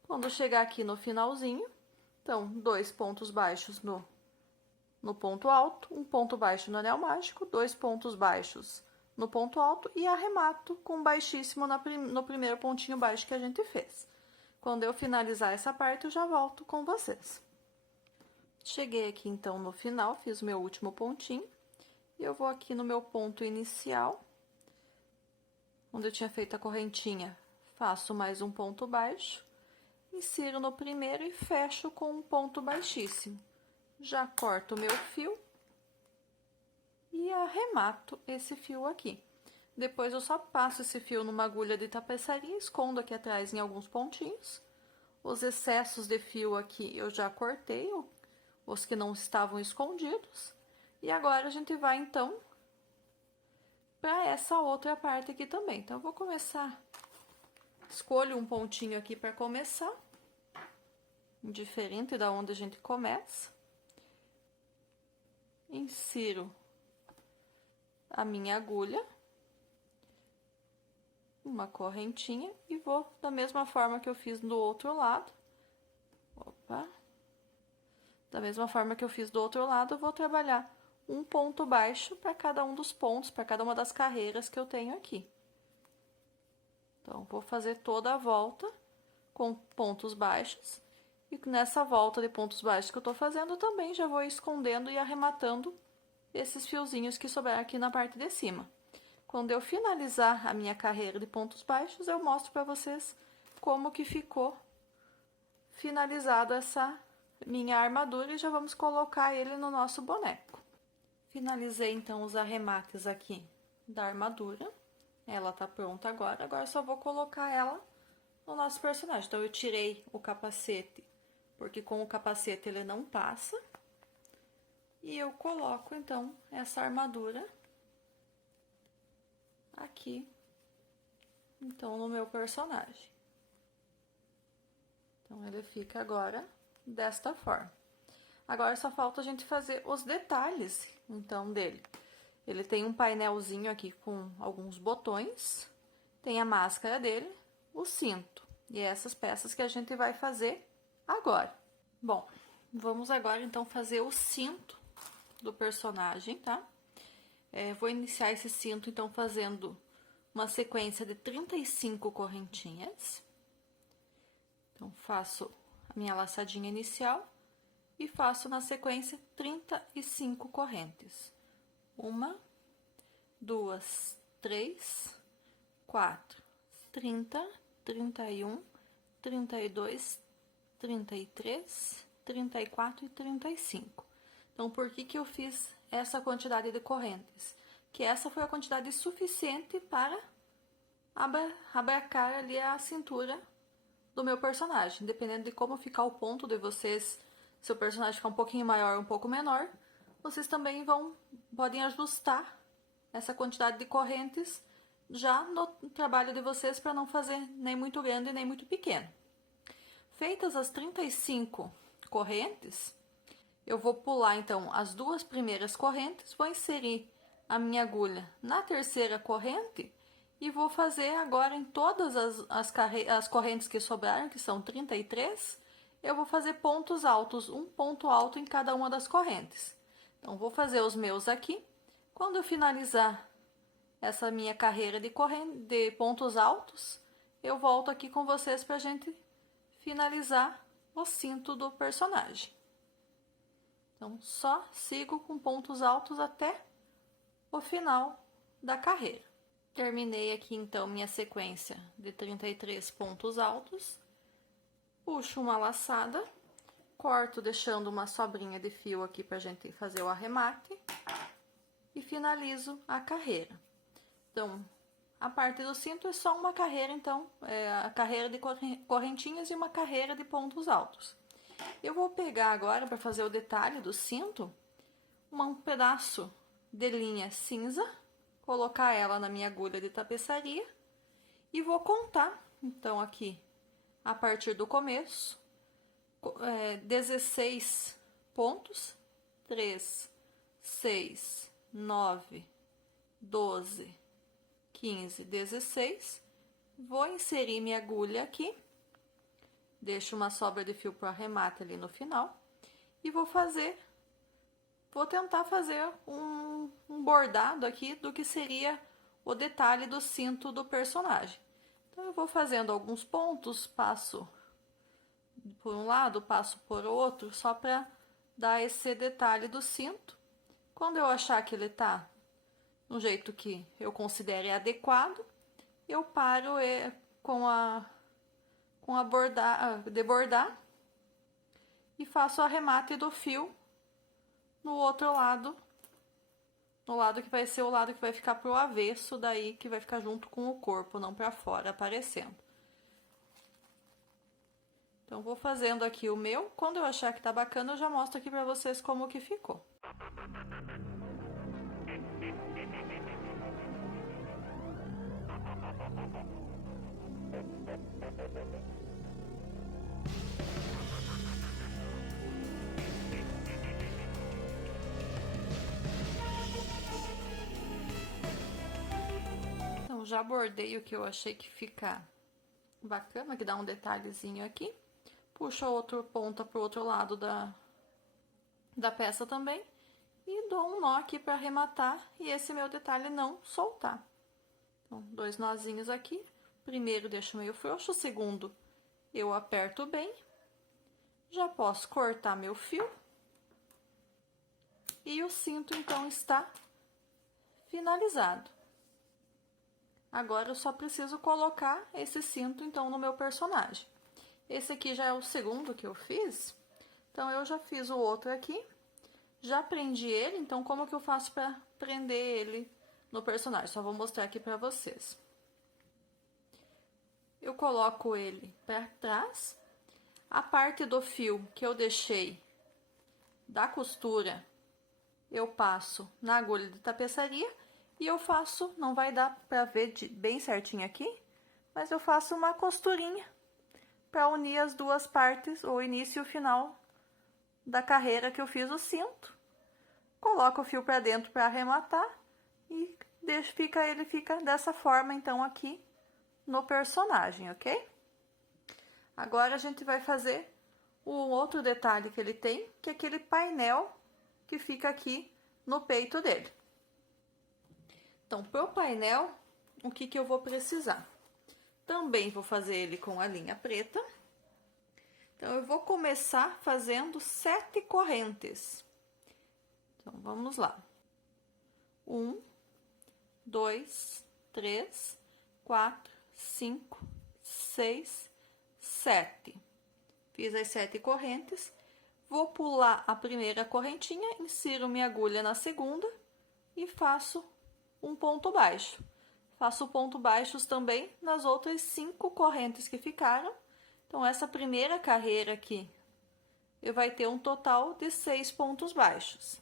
Quando chegar aqui no finalzinho, então, 2 pontos baixos no ponto alto, um ponto baixo no anel mágico, 2 pontos baixos no ponto alto e arremato com baixíssimo no primeiro pontinho baixo que a gente fez. Quando eu finalizar essa parte, eu já volto com vocês. Cheguei aqui, então, no final, fiz o meu último pontinho. E eu vou aqui no meu ponto inicial, onde eu tinha feito a correntinha, faço mais um ponto baixo, insiro no primeiro e fecho com um ponto baixíssimo. Já corto o meu fio e arremato esse fio aqui. Depois eu só passo esse fio numa agulha de tapeçaria, escondo aqui atrás em alguns pontinhos. Os excessos de fio aqui eu já cortei, os que não estavam escondidos. E agora a gente vai, então, para essa outra parte aqui também. Então, eu vou começar, escolho um pontinho aqui para começar, diferente da onde a gente começa. Insiro a minha agulha, uma correntinha e vou da mesma forma que eu fiz do outro lado. Opa! Da mesma forma que eu fiz do outro lado, eu vou trabalhar um ponto baixo para cada um dos pontos, para cada uma das carreiras que eu tenho aqui. Então, vou fazer toda a volta com pontos baixos. E nessa volta de pontos baixos que eu tô fazendo, eu também já vou escondendo e arrematando esses fiozinhos que sobraram aqui na parte de cima. quando eu finalizar a minha carreira de pontos baixos, eu mostro para vocês como que ficou finalizada essa minha armadura e já vamos colocar ele no nosso boneco. Finalizei então os arremates aqui da armadura. Ela tá pronta agora só vou colocar ela no nosso personagem. Então eu tirei o capacete, porque com o capacete ele não passa. E eu coloco então essa armadura aqui, então no meu personagem. Então ele fica agora desta forma. Agora só falta a gente fazer os detalhes, então, dele. Ele tem um painelzinho aqui com alguns botões, tem a máscara dele, o cinto. E essas peças que a gente vai fazer agora. Bom, vamos agora então fazer o cinto do personagem, tá? Vou iniciar esse cinto então fazendo uma sequência de 35 correntinhas. Então, faço a minha laçadinha inicial e faço na sequência 35 correntes. 1, 2, 3, 4, 30, 31, 32, 33, 34 e 35. Então, por que eu fiz essa quantidade de correntes? Que essa foi a quantidade suficiente para abarcar ali a cintura do meu personagem. Dependendo de como ficar o ponto de vocês, se o personagem ficar um pouquinho maior ou um pouco menor, vocês também podem ajustar essa quantidade de correntes já no trabalho de vocês para não fazer nem muito grande nem muito pequeno. Feitas as 35 correntes, eu vou pular então as duas primeiras correntes, vou inserir a minha agulha na terceira corrente e vou fazer agora em todas as correntes que sobraram, que são 33, eu vou fazer pontos altos, um ponto alto em cada uma das correntes. Então, vou fazer os meus aqui. Quando eu finalizar essa minha carreira de pontos altos, eu volto aqui com vocês para a gente finalizar o cinto do personagem. Então, só sigo com pontos altos até o final da carreira. Terminei aqui, então, minha sequência de 33 pontos altos. Puxo uma laçada, corto deixando uma sobrinha de fio aqui pra gente fazer o arremate e finalizo a carreira. Então, a parte do cinto é só uma carreira, então, a carreira de correntinhas e uma carreira de pontos altos. Eu vou pegar agora, para fazer o detalhe do cinto, um pedaço de linha cinza, colocar ela na minha agulha de tapeçaria e vou contar, então, aqui, a partir do começo, 16 pontos, 3, 6, 9, 12, 15, 16. Vou inserir minha agulha aqui, deixo uma sobra de fio para o arremate ali no final e vou tentar fazer um bordado aqui do que seria o detalhe do cinto do personagem. Então, eu vou fazendo alguns pontos, passo por um lado, passo por outro, só para dar esse detalhe do cinto. Quando eu achar que ele tá no jeito que eu considere adequado, eu paro de bordar e faço o arremate do fio no outro lado, no lado que vai ser o lado que vai ficar pro avesso, daí que vai ficar junto com o corpo, não para fora, aparecendo. Então, vou fazendo aqui o meu. Quando eu achar que tá bacana, eu já mostro aqui pra vocês como que ficou. Então, já bordei o que eu achei que fica bacana, que dá um detalhezinho aqui. Puxo a outra ponta pro outro lado da peça também. E dou um nó aqui para arrematar e esse meu detalhe não soltar. Então, 2 nozinhos aqui. Primeiro deixo meio frouxo, o segundo eu aperto bem. Já posso cortar meu fio. E o cinto, então, está finalizado. Agora eu só preciso colocar esse cinto, então, no meu personagem. Esse aqui já é o segundo que eu fiz, então eu já fiz o outro aqui, já prendi ele, então como que eu faço para prender ele no personagem? Só vou mostrar aqui para vocês. Eu coloco ele para trás, a parte do fio que eu deixei da costura, eu passo na agulha de tapeçaria e eu faço, não vai dar para ver bem certinho aqui, mas eu faço uma costurinha para unir as duas partes, o início e o final da carreira que eu fiz o cinto. Coloco o fio para dentro para arrematar e ele fica dessa forma então aqui no personagem, ok? Agora a gente vai fazer o outro detalhe que ele tem, que é aquele painel que fica aqui no peito dele. Então, para o painel, o que eu vou precisar? Também vou fazer ele com a linha preta. Então, eu vou começar fazendo 7 correntes. Então, vamos lá. 1, 2, 3, 4, 5, 6, 7. Fiz as 7 correntes. Vou pular a primeira correntinha, insiro minha agulha na segunda e faço um ponto baixo. Faço ponto baixos também nas outras 5 correntes que ficaram. Então, essa primeira carreira aqui, eu vai ter um total de 6 pontos baixos.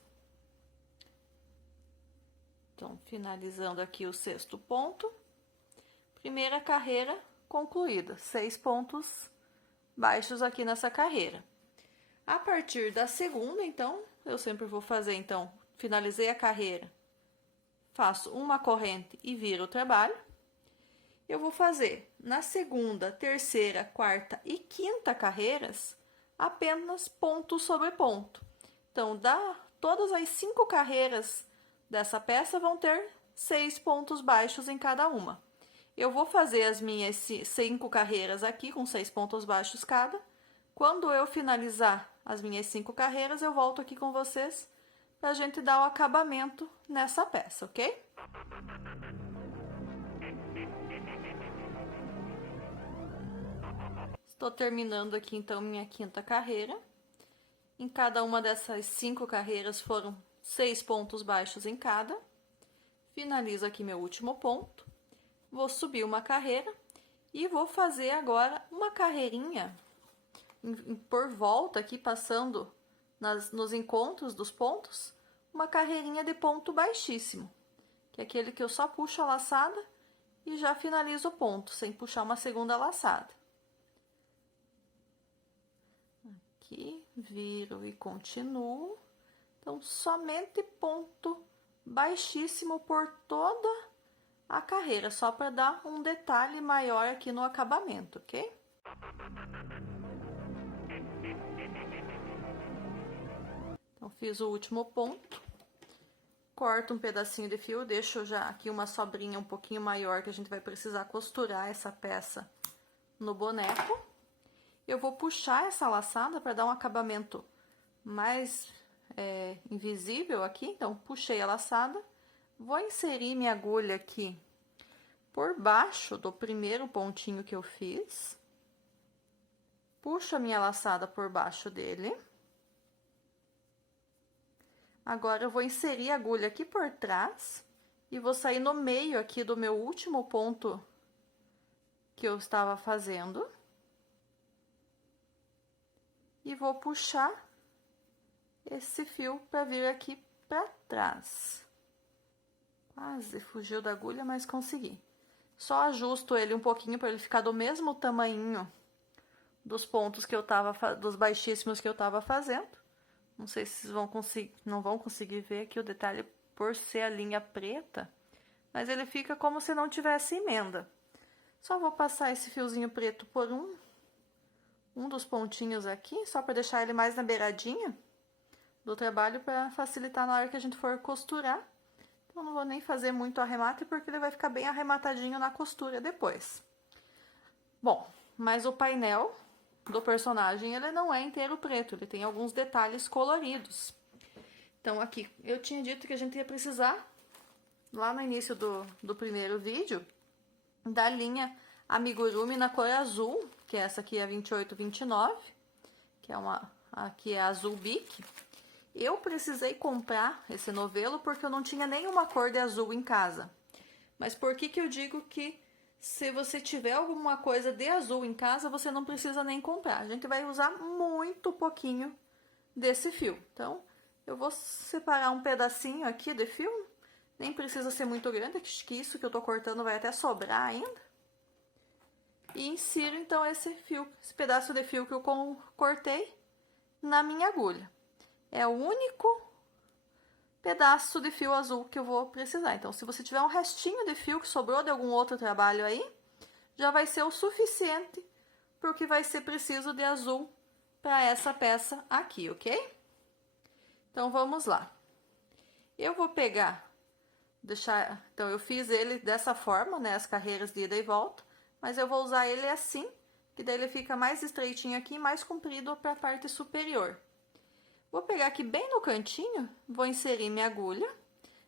Então, finalizando aqui o 6º ponto, primeira carreira concluída, 6 pontos baixos aqui nessa carreira. A partir da segunda, então, eu sempre vou fazer, então, finalizei a carreira, faço uma corrente e viro o trabalho. Eu vou fazer na segunda, terceira, quarta e quinta carreiras apenas ponto sobre ponto. Então, todas as 5 carreiras dessa peça vão ter 6 pontos baixos em cada uma. Eu vou fazer as minhas 5 carreiras aqui com 6 pontos baixos cada. Quando eu finalizar as minhas 5 carreiras, eu volto aqui com vocês para a gente dar o acabamento nessa peça, ok? Estou terminando aqui, então, minha 5ª carreira. Em cada uma dessas 5 carreiras foram 6 pontos baixos em cada. Finalizo aqui meu último ponto. Vou subir uma carreira e vou fazer agora uma carreirinha por volta aqui, passando nos encontros dos pontos, uma carreirinha de ponto baixíssimo, que é aquele que eu só puxo a laçada e já finalizo o ponto, sem puxar uma segunda laçada. Aqui, viro e continuo. Então, somente ponto baixíssimo por toda a carreira, só para dar um detalhe maior aqui no acabamento, ok? Então, fiz o último ponto, corto um pedacinho de fio, deixo já aqui uma sobrinha um pouquinho maior, que a gente vai precisar costurar essa peça no boneco. Eu vou puxar essa laçada para dar um acabamento mais invisível aqui, então puxei a laçada, vou inserir minha agulha aqui por baixo do primeiro pontinho que eu fiz, puxo a minha laçada por baixo dele. Agora, eu vou inserir a agulha aqui por trás e vou sair no meio aqui do meu último ponto que eu estava fazendo. E vou puxar esse fio para vir aqui para trás. Quase fugiu da agulha, mas consegui. Só ajusto ele um pouquinho para ele ficar do mesmo tamanho dos pontos que eu tava, dos baixíssimos que eu tava fazendo. Não sei se vocês não vão conseguir ver aqui o detalhe por ser a linha preta, mas ele fica como se não tivesse emenda. Só vou passar esse fiozinho preto por um dos pontinhos aqui, só para deixar ele mais na beiradinha do trabalho, para facilitar na hora que a gente for costurar. Então, não vou nem fazer muito arremate, porque ele vai ficar bem arrematadinho na costura depois. Bom, mas o painel do personagem, ele não é inteiro preto, ele tem alguns detalhes coloridos. Então, aqui, eu tinha dito que a gente ia precisar, lá no início do primeiro vídeo, da linha Amigurumi na cor azul, que essa aqui é a 2829, que é aqui é azul bique. Eu precisei comprar esse novelo porque eu não tinha nenhuma cor de azul em casa. Mas por que eu digo que se você tiver alguma coisa de azul em casa, você não precisa nem comprar? A gente vai usar muito pouquinho desse fio. Então, eu vou separar um pedacinho aqui de fio. Nem precisa ser muito grande, que isso que eu tô cortando vai até sobrar ainda. E insiro, então, esse pedaço de fio que eu cortei na minha agulha. É o único pedaço de fio azul que eu vou precisar. Então, se você tiver um restinho de fio que sobrou de algum outro trabalho aí, já vai ser o suficiente porque vai ser preciso de azul para essa peça aqui, ok? Então, vamos lá. Eu vou pegar, então eu fiz ele dessa forma, né, as carreiras de ida e volta, mas eu vou usar ele assim, que daí ele fica mais estreitinho aqui, mais comprido para a parte superior. Vou pegar aqui bem no cantinho, vou inserir minha agulha.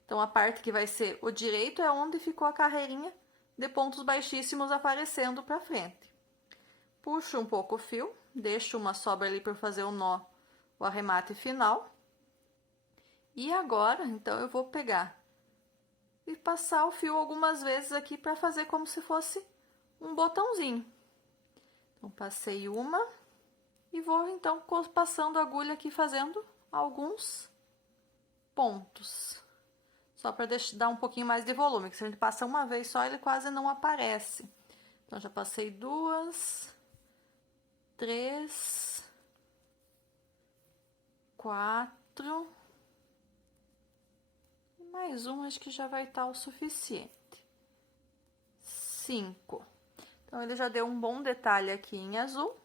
Então, a parte que vai ser o direito é onde ficou a carreirinha de pontos baixíssimos aparecendo para frente. Puxo um pouco o fio, deixo uma sobra ali para fazer o nó, o arremate final. E agora, então, eu vou pegar e passar o fio algumas vezes aqui para fazer como se fosse um botãozinho. Então, passei uma e vou, então, passando a agulha aqui, fazendo alguns pontos. Só para dar um pouquinho mais de volume, que se a gente passa uma vez só, ele quase não aparece. Então, já passei 2, 3, 4... mais um, acho que já vai estar o suficiente. 5. Então, ele já deu um bom detalhe aqui em azul.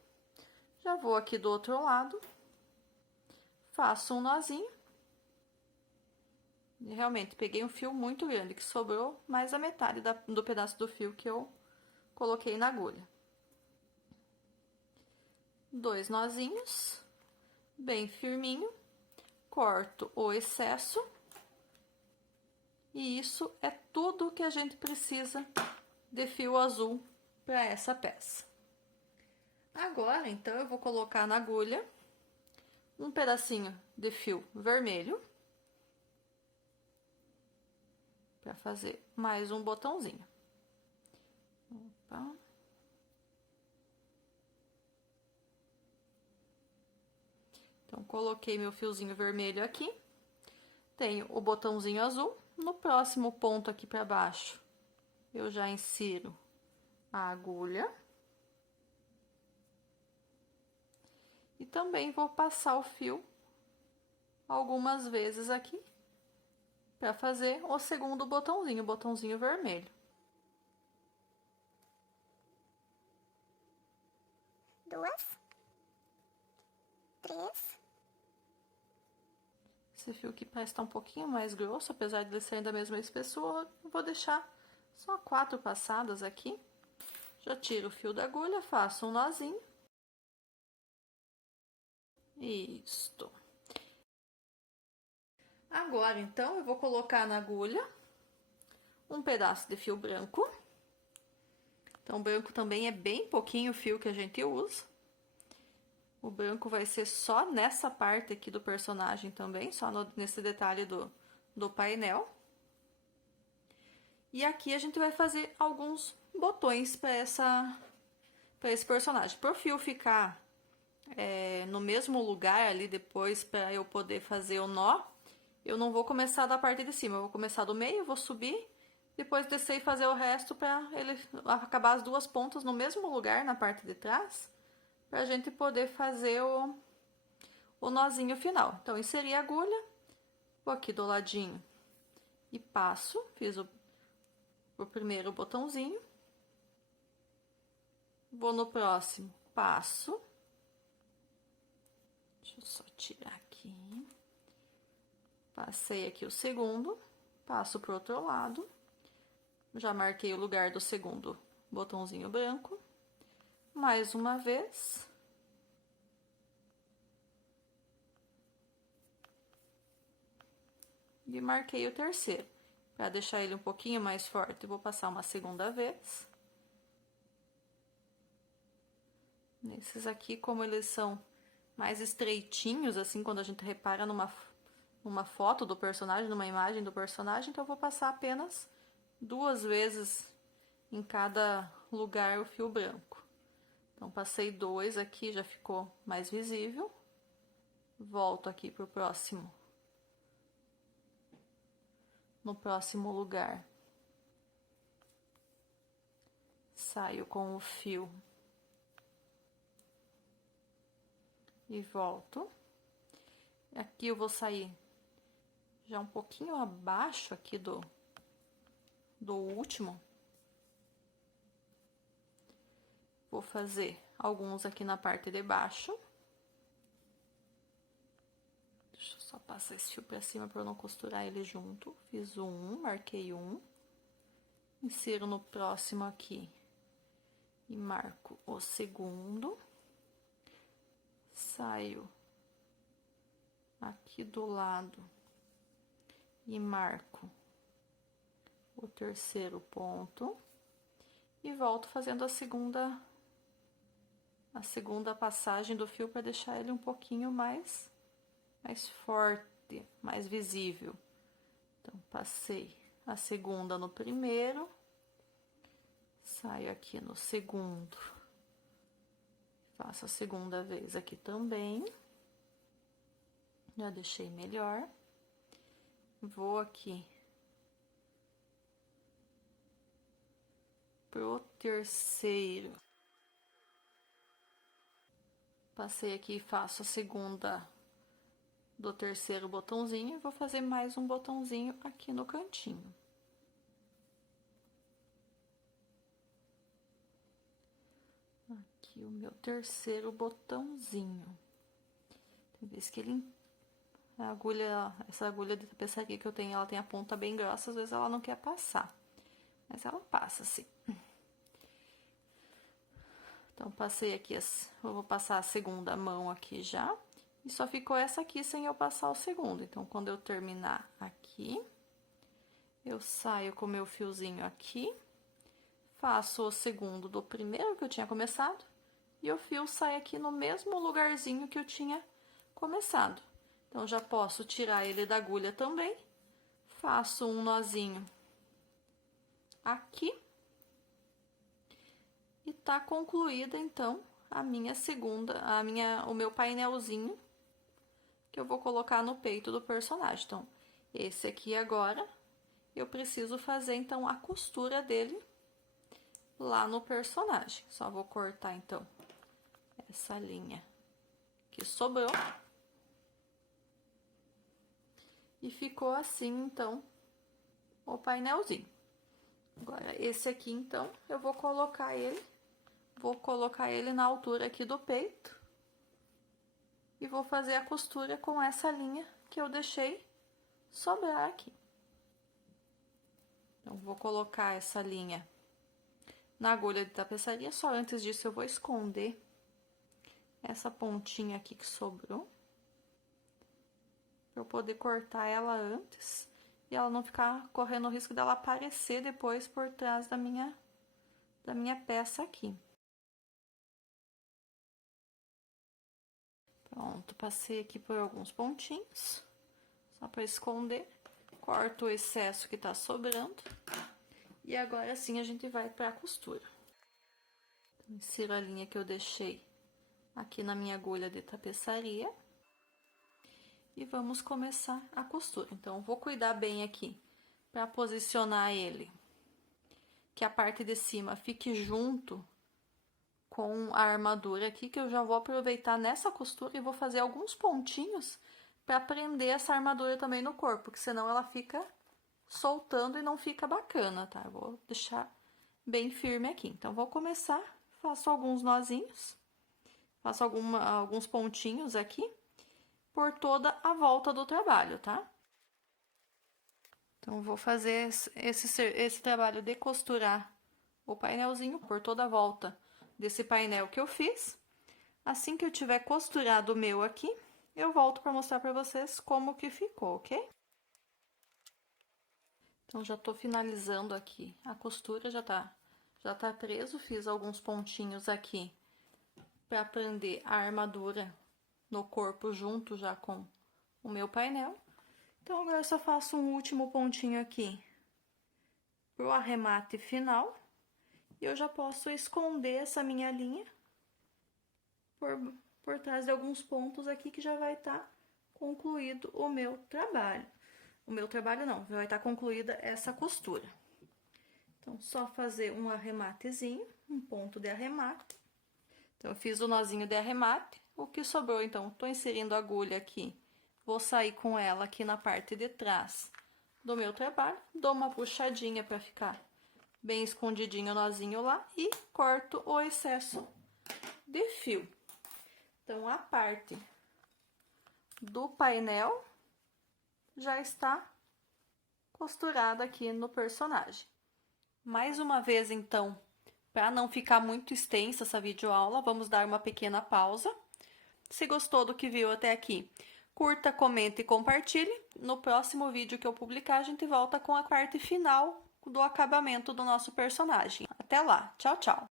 Já vou aqui do outro lado. Faço um nozinho. E realmente, peguei um fio muito grande, que sobrou mais a metade do pedaço do fio que eu coloquei na agulha. 2 nozinhos, bem firminho. Corto o excesso. E isso é tudo que a gente precisa de fio azul para essa peça. Agora, então, eu vou colocar na agulha um pedacinho de fio vermelho para fazer mais um botãozinho. Opa. Então, coloquei meu fiozinho vermelho aqui. Tenho o botãozinho azul. No próximo ponto aqui para baixo, eu já insiro a agulha. E também vou passar o fio algumas vezes aqui para fazer o segundo botãozinho, o botãozinho vermelho. 2, 3. Esse fio aqui parece estar um pouquinho mais grosso, apesar de ele ser da mesma espessura, eu vou deixar só 4 passadas aqui. Já tiro o fio da agulha, faço um nozinho. Isto. Agora, então, eu vou colocar na agulha um pedaço de fio branco. Então, o branco também é bem pouquinho o fio que a gente usa. O branco vai ser só nessa parte aqui do personagem também, só nesse detalhe do painel. E aqui a gente vai fazer alguns botões para esse personagem. Para o fio ficar no mesmo lugar ali depois, para eu poder fazer o nó, eu não vou começar da parte de cima, eu vou começar do meio, vou subir, depois descer e fazer o resto para ele acabar as duas pontas no mesmo lugar na parte de trás, para a gente poder fazer o nozinho final. Então, inseri a agulha, vou aqui do ladinho e passo, fiz o primeiro botãozinho, vou no próximo, passo, deixa eu só tirar aqui, passei aqui o segundo, passo pro outro lado, já marquei o lugar do segundo botãozinho branco, mais uma vez. E marquei o terceiro. Para deixar ele um pouquinho mais forte, eu vou passar uma segunda vez. Nesses aqui, como eles são mais estreitinhos, assim, quando a gente repara numa foto do personagem, numa imagem do personagem, então eu vou passar apenas 2 vezes em cada lugar o fio branco. Então, passei 2 aqui, já ficou mais visível. Volto aqui pro próximo. No próximo lugar. Saio com o fio. E volto. Aqui eu vou sair já um pouquinho abaixo aqui do último. Vou fazer alguns aqui na parte de baixo. Deixa eu só passar esse fio pra cima pra eu não costurar ele junto. Fiz um, marquei um. Insiro no próximo aqui. E marco o segundo. Saio aqui do lado. E marco o terceiro ponto. E volto fazendo a segunda passagem do fio para deixar ele um pouquinho mais forte, mais visível. Então, passei a segunda no primeiro, saio aqui no segundo, faço a segunda vez aqui também, já deixei melhor, vou aqui pro terceiro. Passei aqui e faço a segunda do terceiro botãozinho e vou fazer mais um botãozinho aqui no cantinho. Aqui o meu terceiro botãozinho. Tem vezes que ele... essa agulha de tapeçaria que eu tenho, ela tem a ponta bem grossa, às vezes ela não quer passar. Mas ela passa, sim. Então, passei aqui, eu vou passar a segunda mão aqui já. E só ficou essa aqui sem eu passar o segundo. Então, quando eu terminar aqui, eu saio com o meu fiozinho aqui. Faço o segundo do primeiro que eu tinha começado. E o fio sai aqui no mesmo lugarzinho que eu tinha começado. Então, já posso tirar ele da agulha também. Faço um nozinho aqui. E tá concluída, então, o meu painelzinho que eu vou colocar no peito do personagem. Então, esse aqui agora, eu preciso fazer, então, a costura dele lá no personagem. Só vou cortar, então, essa linha que sobrou. E ficou assim, então, o painelzinho. Agora, esse aqui, então, eu vou colocar ele na altura aqui do peito. E vou fazer a costura com essa linha que eu deixei sobrar aqui. Então, vou colocar essa linha na agulha de tapeçaria. Só antes disso, eu vou esconder essa pontinha aqui que sobrou. Pra eu poder cortar ela antes. E ela não ficar correndo o risco dela aparecer depois por trás da minha peça aqui. Pronto, passei aqui por alguns pontinhos, só para esconder. Corto o excesso que tá sobrando. E agora sim a gente vai para a costura. Então, insiro a linha que eu deixei aqui na minha agulha de tapeçaria. E vamos começar a costura. Então, vou cuidar bem aqui para posicionar ele, que a parte de cima fique junto com a armadura aqui, que eu já vou aproveitar nessa costura e vou fazer alguns pontinhos para prender essa armadura também no corpo, porque senão ela fica soltando e não fica bacana, tá? Eu vou deixar bem firme aqui. Então, vou começar, faço alguns nozinhos, faço alguns pontinhos aqui por toda a volta do trabalho, tá? Então, vou fazer esse trabalho de costurar o painelzinho por toda a volta desse painel que eu fiz. Assim que eu tiver costurado o meu aqui, eu volto para mostrar para vocês como que ficou, ok? Então, já tô finalizando aqui a costura, já tá preso, fiz alguns pontinhos aqui para prender a armadura no corpo junto já com o meu painel. Então, agora eu só faço um último pontinho aqui pro arremate final. E eu já posso esconder essa minha linha por trás de alguns pontos aqui que já vai estar concluído o meu trabalho. O meu trabalho não, vai estar concluída essa costura. Então, só fazer um arrematezinho, um ponto de arremate. Então, eu fiz o nozinho de arremate. O que sobrou, então, tô inserindo a agulha aqui. Vou sair com ela aqui na parte de trás do meu trabalho. Dou uma puxadinha para ficar bem escondidinho o nozinho lá. E corto o excesso de fio. Então, a parte do painel já está costurada aqui no personagem. Mais uma vez, então, para não ficar muito extensa essa videoaula, vamos dar uma pequena pausa. Se gostou do que viu até aqui, curta, comente e compartilhe. No próximo vídeo que eu publicar, a gente volta com a parte final do acabamento do nosso personagem. Até lá, tchau, tchau!